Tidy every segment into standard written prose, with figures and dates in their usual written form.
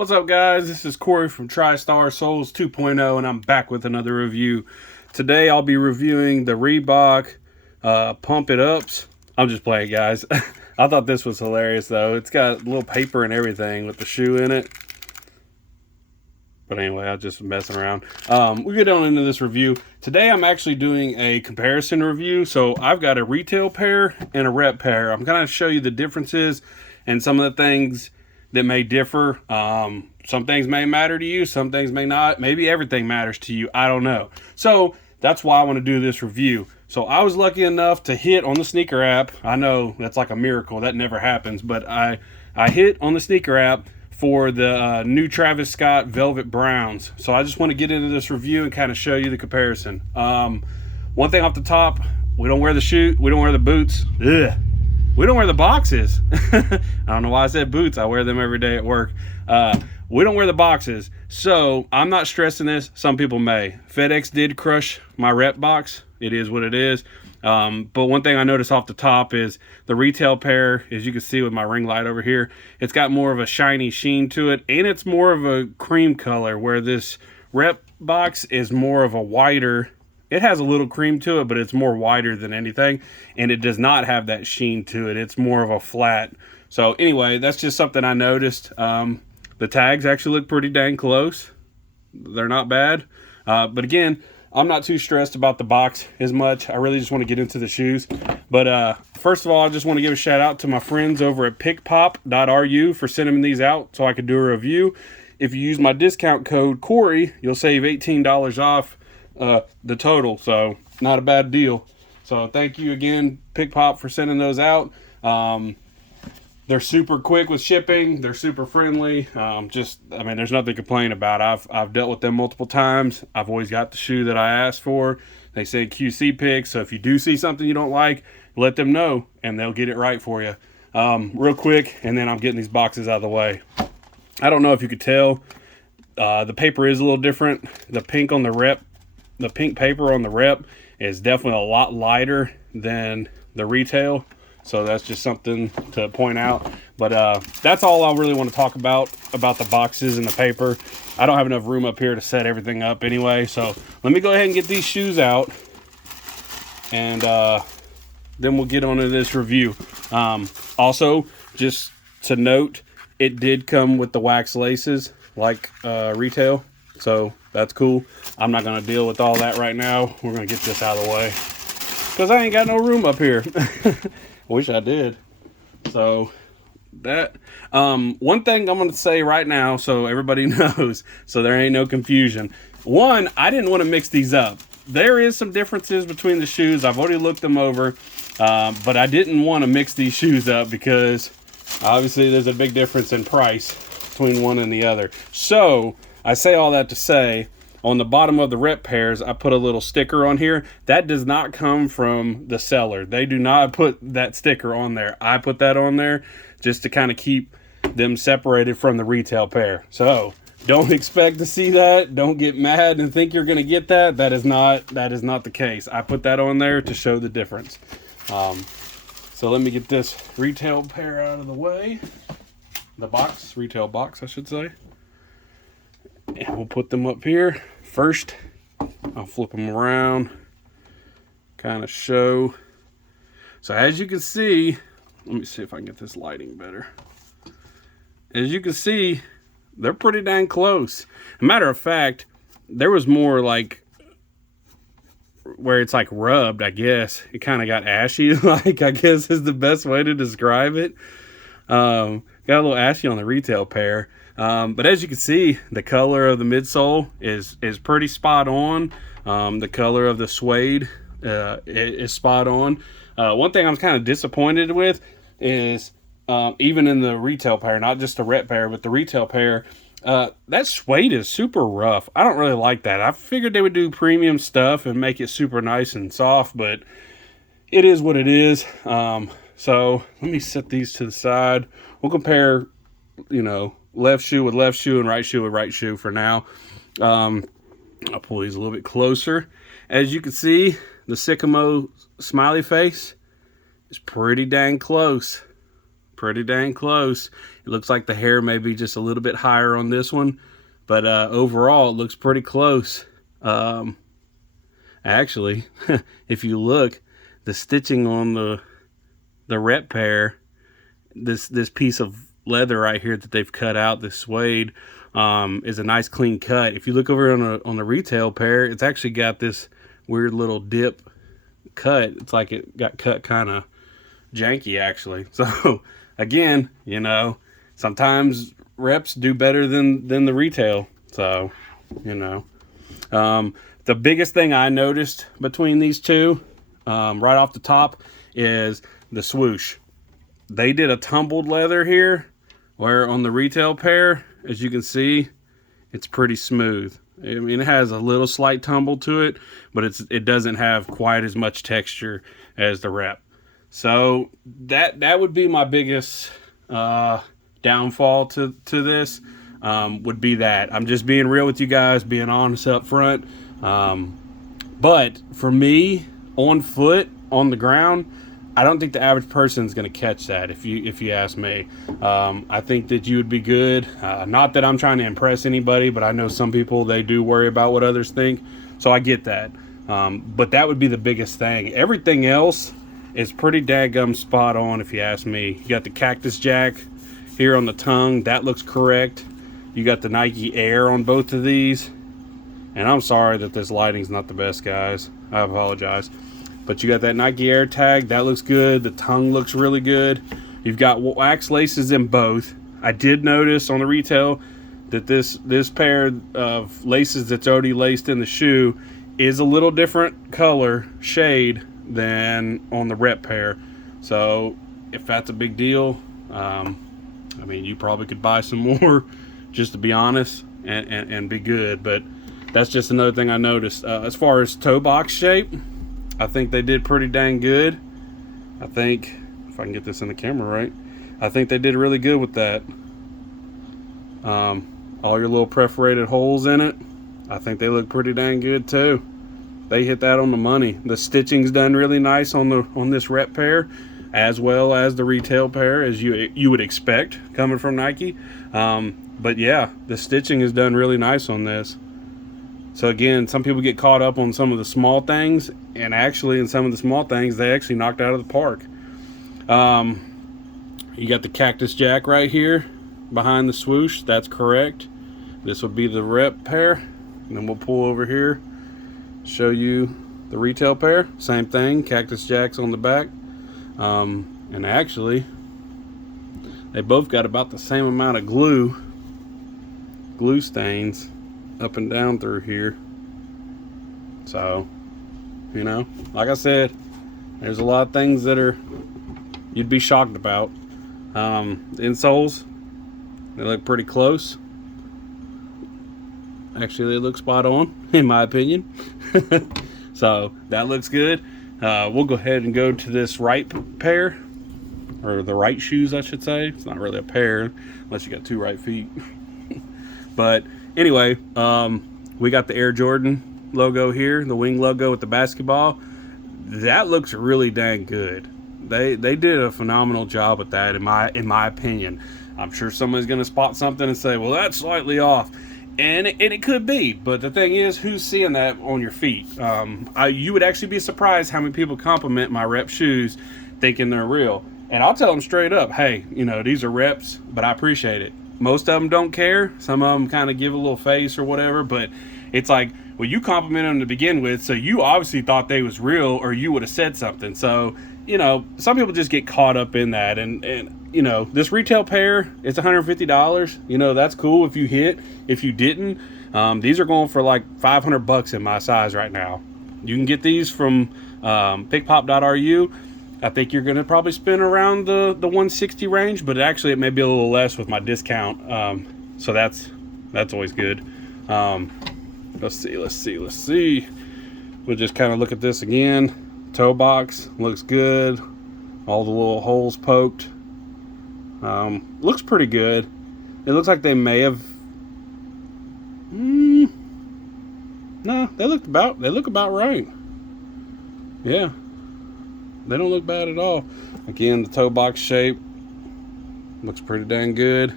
What's up, guys? This is Corey from TriStar Souls 2.0, and I'm back with another review. Today, I'll be reviewing the Reebok Pump It Ups. I'm just playing, guys. I thought this was hilarious, though. It's got a little paper and everything with the shoe in it. But anyway, I'm just messing around. We'll get on into this review. Today, I'm actually doing a comparison review. So I've got a retail pair and a rep pair. I'm going to show you the differences and some of the things that may differ. Some things may matter to you, some things may not. Maybe everything matters to you. I don't know. So that's why I want to do this review. So I was lucky enough to hit on the sneaker app. I know that's like a miracle. That never happens. But I hit on the sneaker app for the new Travis Scott Velvet Browns. So I just want to get into this review and kind of show you the comparison. One thing off the top, we don't wear the shoe. We don't wear the boots. Ugh. We don't wear the boxes. I don't know why I said boots. I wear them every day at work. We don't wear the boxes. So I'm not stressing this. Some people may. FedEx did crush my rep box. It is what it is. But one thing I noticed off the top is the retail pair, as you can see with my ring light over here, it's got more of a shiny sheen to it. And it's more of a cream color, where this rep box is more of a whiter. It has a little cream to it, but it's more whiter than anything, and it does not have that sheen to it. It's more of a flat. So anyway, that's just something I noticed. The tags actually look pretty dang close. They're not bad. But again, I'm not too stressed about the box as much. I really just want to get into the shoes. But first of all, I just want to give a shout out to my friends over at pickpop.ru for sending these out so I could do a review. If you use my discount code Corey, you'll save $18 off the total, so not a bad deal. So thank you again, Pickpop, for sending those out. They're super quick with shipping. They're super friendly. I mean, there's nothing to complain about. I've dealt with them multiple times. I've always got the shoe that I asked for. They say QC pick, so if you do see something you don't like, let them know and they'll get it right for you. Real quick, and then I'm getting these boxes out of the way. I don't know if you could tell, the paper is a little different. The pink paper on the rep is definitely a lot lighter than the retail. So that's just something to point out. But that's all I really want to talk about the boxes and the paper. I don't have enough room up here to set everything up anyway. So let me go ahead and get these shoes out. And then we'll get on to this review. Also, just to note, it did come with the wax laces like retail. So that's cool. I'm not going to deal with all that right now. We're going to get this out of the way because I ain't got no room up here. Wish I did. So that one thing I'm going to say right now so everybody knows, so there ain't no confusion. One, I didn't want to mix these up. There is some differences between the shoes. I've already looked them over, but I didn't want to mix these shoes up because obviously there's a big difference in price between one and the other. So I say all that to say, on the bottom of the rep pairs, I put a little sticker on here. That does not come from the seller. They do not put that sticker on there. I put that on there just to kind of keep them separated from the retail pair. So don't expect to see that. Don't get mad and think you're going to get that. That is not the case. I put that on there to show the difference. So let me get this retail pair out of the way. Retail box, I should say. And we'll put them up here. First, I'll flip them around, kind of show. So as you can see, let me see if I can get this lighting better. As you can see, they're pretty dang close. As a matter of fact, there was more like where it's like rubbed, I guess. It kind of got ashy, like, I guess is the best way to describe it. Got a little ashy on the retail pair. But as you can see, the color of the midsole is pretty spot on. The color of the suede is spot on. One thing I'm kind of disappointed with is even in the retail pair, not just the rep pair, but the retail pair, that suede is super rough. I don't really like that. I figured they would do premium stuff and make it super nice and soft, but it is what it is. So let me set these to the side. We'll compare, left shoe with left shoe and right shoe with right shoe for now. I'll pull these a little bit closer. As you can see, the Sycamore smiley face is pretty dang close. And looks like the hair may be just a little bit higher on this one, but overall it looks pretty close. Actually, if you look, the stitching on the rep pair, this piece of leather right here that they've cut out, this suede, is a nice clean cut. If you look over on the retail pair, it's actually got this weird little dip cut. It's like it got cut kind of janky actually. So again, you know, sometimes reps do better than the retail. So, you know, the biggest thing I noticed between these two, right off the top, is the swoosh. They did a tumbled leather here, where on the retail pair, as you can see, it's pretty smooth. I mean, it has a little slight tumble to it, but it doesn't have quite as much texture as the rep. So that would be my biggest downfall to this, would be that. I'm just being real with you guys, being honest up front. But for me, on foot, on the ground, I don't think the average person is going to catch that. If you ask me, I think that you would be good. Not that I'm trying to impress anybody, but I know some people, they do worry about what others think. So I get that. But that would be the biggest thing. Everything else is pretty daggum spot on, if you ask me. You got the Cactus Jack here on the tongue. That looks correct. You got the Nike Air on both of these. And I'm sorry that this lighting's not the best, guys. I apologize. But you got that Nike Air tag. That looks good. The tongue looks really good. You've got wax laces in both. I did notice on the retail that this pair of laces that's already laced in the shoe is a little different color shade than on the rep pair. So if that's a big deal, I mean, you probably could buy some more, just to be honest, and be good. But that's just another thing I noticed. As far as toe box shape, I think they did pretty dang good. I think, if I can get this in the camera right, I think they did really good with that. All your little perforated holes in it, I think they look pretty dang good too. They hit that on the money. The stitching's done really nice on this rep pair, as well as the retail pair, as you would expect coming from Nike. But yeah, the stitching is done really nice on this. So again, some people get caught up on some of the small things, and actually in some of the small things, they actually knocked out of the park. You got the Cactus Jack right here behind the swoosh. That's correct. This would be the rep pair. And then we'll pull over here, show you the retail pair. Same thing, Cactus Jack's on the back. And actually, they both got about the same amount of glue stains up and down through here. So, you know, like I said, there's a lot of things that you'd be shocked about. The insoles, they look pretty close. Actually, they look spot on, in my opinion. So that looks good. We'll go ahead and go to this right pair, or the right shoes, I should say. It's not really a pair unless you got two right feet. But anyway, we got the Air Jordan logo here, the wing logo with the basketball. That looks really dang good. They did a phenomenal job with that, in my opinion. I'm sure somebody's going to spot something and say, well, that's slightly off. And it could be, but the thing is, who's seeing that on your feet? You would actually be surprised how many people compliment my rep shoes thinking they're real. And I'll tell them straight up, hey, you know, these are reps, but I appreciate it. Most of them don't care. Some of them kind of give a little face or whatever, but it's like, well, you complimented them to begin with, so you obviously thought they was real, or you would have said something. So, you know, some people just get caught up in that. And you know, this retail pair, it's $150. You know, that's cool if you hit. If you didn't, these are going for like $500 in my size right now. You can get these from pickpop.ru. I think you're going to probably spend around the 160 range, but actually it may be a little less with my discount. So that's always good. Let's see. We'll just kind of look at this again. Toe box looks good. All the little holes poked. Looks pretty good. It looks like they may have. No, they look about right. Yeah, they don't look bad at all. Again, the toe box shape, Looks pretty dang good.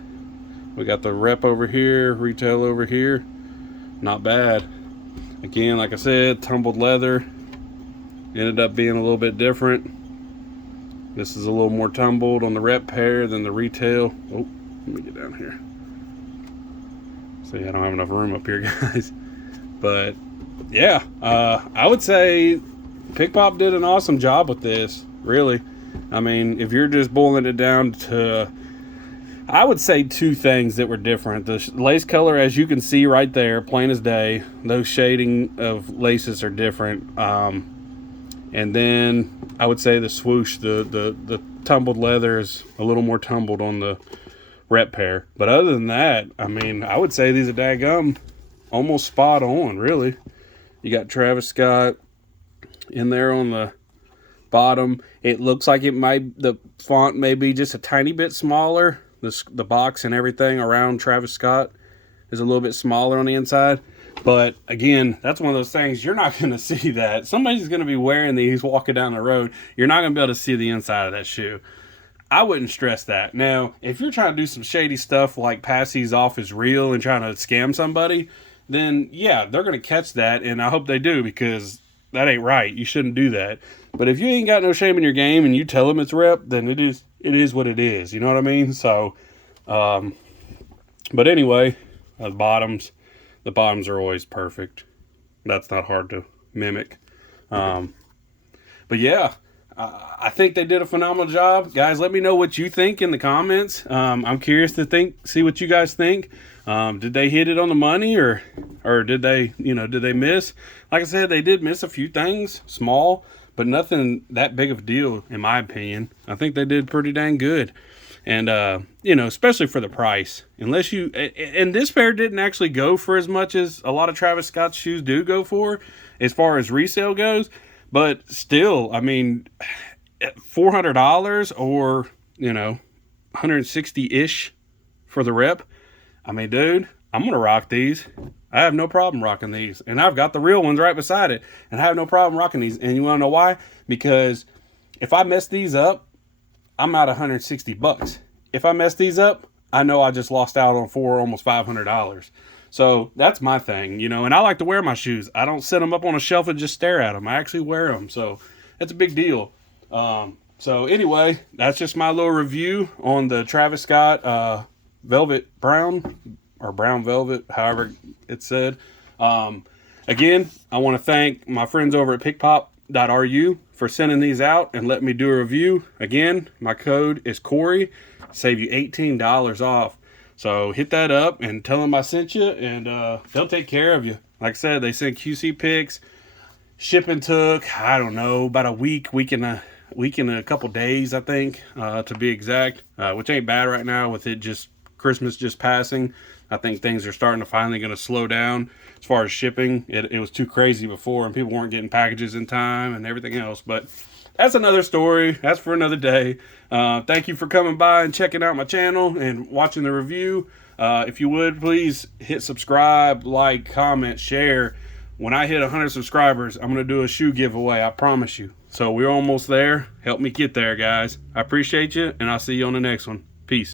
We got the rep over here, retail over here. Not bad. Again, like I said, tumbled leather. Ended up being a little bit different. This is a little more tumbled on the rep pair than the retail. Oh, let me get down here. See, I don't have enough room up here, guys. But yeah, I would say Pickpop did an awesome job with this, really. I mean, if you're just boiling it down to, I would say two things that were different. The lace color, as you can see right there, plain as day, those shading of laces are different. And then I would say the swoosh, the tumbled leather is a little more tumbled on the rep pair. But other than that, I mean, I would say these are daggum almost spot on, really. You got Travis Scott in there on the bottom. It looks like the font may be just a tiny bit smaller. The box and everything around Travis Scott is a little bit smaller on the inside. But again, that's one of those things, you're not going to see that. Somebody's going to be wearing these walking down the road. You're not going to be able to see the inside of that shoe. I wouldn't stress that. Now, if you're trying to do some shady stuff like pass these off as real and trying to scam somebody, then yeah, they're going to catch that, and I hope they do, because that ain't right. You shouldn't do that. But if you ain't got no shame in your game and you tell them it's rep, then it is what it is. You know what I mean? So, but anyway, the bottoms are always perfect. That's not hard to mimic. But yeah, I think they did a phenomenal job. Guys, let me know what you think in the comments. I'm curious to see what you guys think. Did they hit it on the money, or did they miss? Like I said, they did miss a few things, small, but nothing that big of a deal, in my opinion. I think they did pretty dang good. And, especially for the price, and this pair didn't actually go for as much as a lot of Travis Scott's shoes do go for, as far as resale goes. But still, I mean, $400 or, 160-ish for the rep. I mean, dude, I'm going to rock these. I have no problem rocking these. And I've got the real ones right beside it. And I have no problem rocking these. And you want to know why? Because if I mess these up, I'm out $160. If I mess these up, I know I just lost out on almost $500. So that's my thing, and I like to wear my shoes. I don't set them up on a shelf and just stare at them. I actually wear them. So that's a big deal. So anyway, that's just my little review on the Travis Scott Velvet Brown, or Brown Velvet, however it's said. Again, I want to thank my friends over at pickpop.ru for sending these out and letting me do a review. Again, my code is Corey, save you $18 off. So hit that up and tell them I sent you, and they'll take care of you. Like I said, they sent QC pics. Shipping took, I don't know, about a week and a couple days, I think, to be exact, which ain't bad right now with it just Christmas just passing. I think things are starting to finally going to slow down as far as shipping. It was too crazy before, and people weren't getting packages in time and everything else. But that's another story. That's for another day. Thank you for coming by and checking out my channel and watching the review. If you would, please hit subscribe, like, comment, share. When I hit 100 subscribers, I'm going to do a shoe giveaway. I promise you. So we're almost there. Help me get there, guys. I appreciate you, and I'll see you on the next one. Peace.